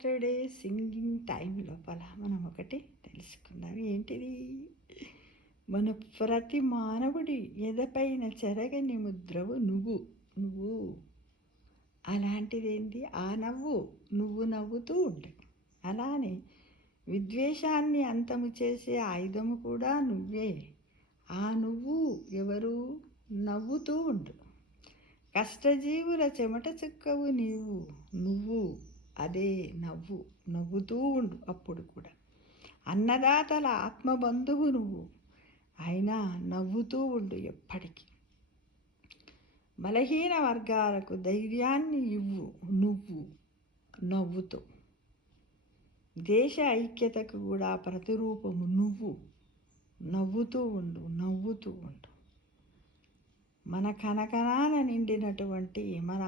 Saturday singing time లోపల మనం ఒకటి తెలుసుకుందాం. ఏంటిది? మన ప్రతి మానవుడి ఎదపైన చెరగని ముద్రవు నువ్వు. నువ్వు అలాంటిదేంటి? ఆ నవ్వు. నువ్వు నవ్వుతూ ఉండు. అలానే విద్వేషాన్ని అంతము చేసే ఆయుధము కూడా నువ్వే. ఆ నువ్వు ఎవరు? నవ్వుతూ ఉండు. కష్టజీవుల చెమట చుక్కవు నీవు. నువ్వు అదే నవ్వు. నవ్వుతూ ఉండు అప్పుడు కూడా. అన్నదాతల ఆత్మబంధువు నువ్వు. అయినా నవ్వుతూ ఉండు ఎప్పటికీ. బలహీన వర్గాలకు ధైర్యాన్ని ఇవ్వు నువ్వు నవ్వుతూ. దేశ ఐక్యతకు కూడా ప్రతిరూపము నువ్వు. నవ్వుతూ ఉండు, నవ్వుతూ ఉండు. మన కనకనాన నిండినటువంటి మన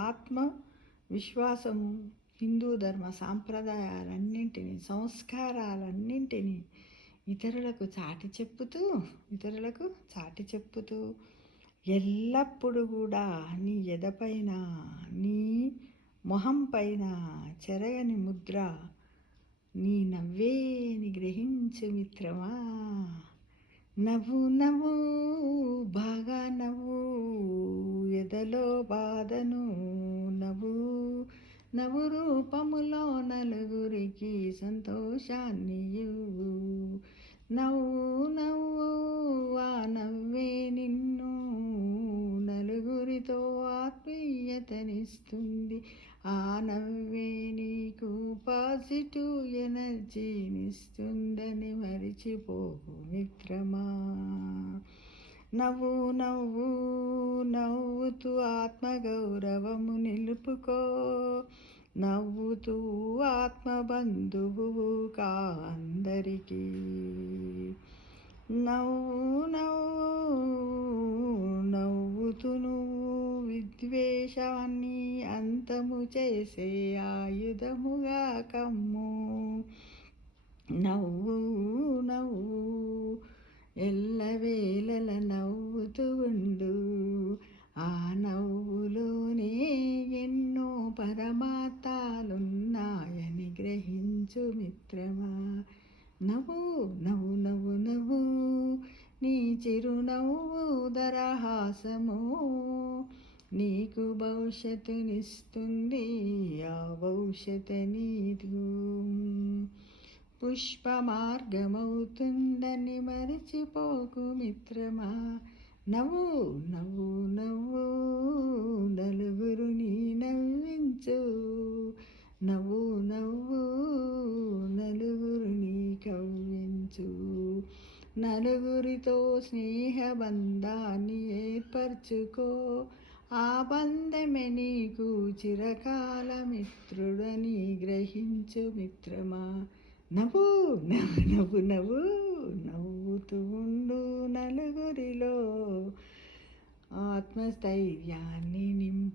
ఆత్మవిశ్వాసము హిందూ ధర్మ సాంప్రదాయాలన్నింటినీ, సంస్కారాలన్నింటినీ ఇతరులకు చాటి చెప్పుతూ ఎల్లప్పుడూ కూడా నీ ఎదపైన, నీ మొహం పైన చెరగని ముద్ర నీ నవ్వేని గ్రహించు మిత్రమా. నవ్వు నవ్వు, బాగా నవ్వు, ఎదలో బాధను నవ్వు రూపములో నలుగురికి సంతోషాన్ని ఇవ్వు. నవ్వు నవ్వు, ఆ నవ్వే నిన్ను నలుగురితో ఆత్మీయతనిస్తుంది. ఆ నవ్వే నీకు పాజిటివ్ ఎనర్జీనిస్తుందని మరిచిపోకు మిత్రమా. నవ్వు నవ్వు, నవ్వుతూ ఆత్మగౌరవము నిలుపుకో. నవ్వుతూ ఆత్మబంధువు కా అందరికీ. నవ్వు నవ్వు, నవ్వుతూ నువ్వు విద్వేషాన్ని అంతము చేసే ఆయుధముగా కమ్ము. నవ్వు నవ్వు, ఎల్లవేళల నవ్వుతూ ఉండు. ఆ నవ్వులోనే ఎన్నో పరమార్థాలున్నాయని గ్రహించు మిత్రమా. నవ్వు నవ్వు నవ్వు నవ్వు, నీ చిరునవ్వు దరహాసము నీకు భవిష్యత్తునిస్తుంది. ఆ భవిష్యత్తు నీకు పుష్ప మార్గమవుతుందని మరిచిపోకు మిత్రమా. నవ్వు నవ్వు నవ్వు, నలుగురిని నవ్వించు. నవ్వు నవ్వు, నలుగురిని కవ్వించు. నలుగురితో స్నేహబంధాన్ని ఏర్పరచుకో. ఆ బంధమే నీకు చిరకాల మిత్రుడని గ్రహించు మిత్రమా. నవ్వు నవ్వు నవ్వు నవ్వు, నవ్వుతూ ఉండు. నలుగురిలో ఆత్మస్థైర్యాన్ని నింపు.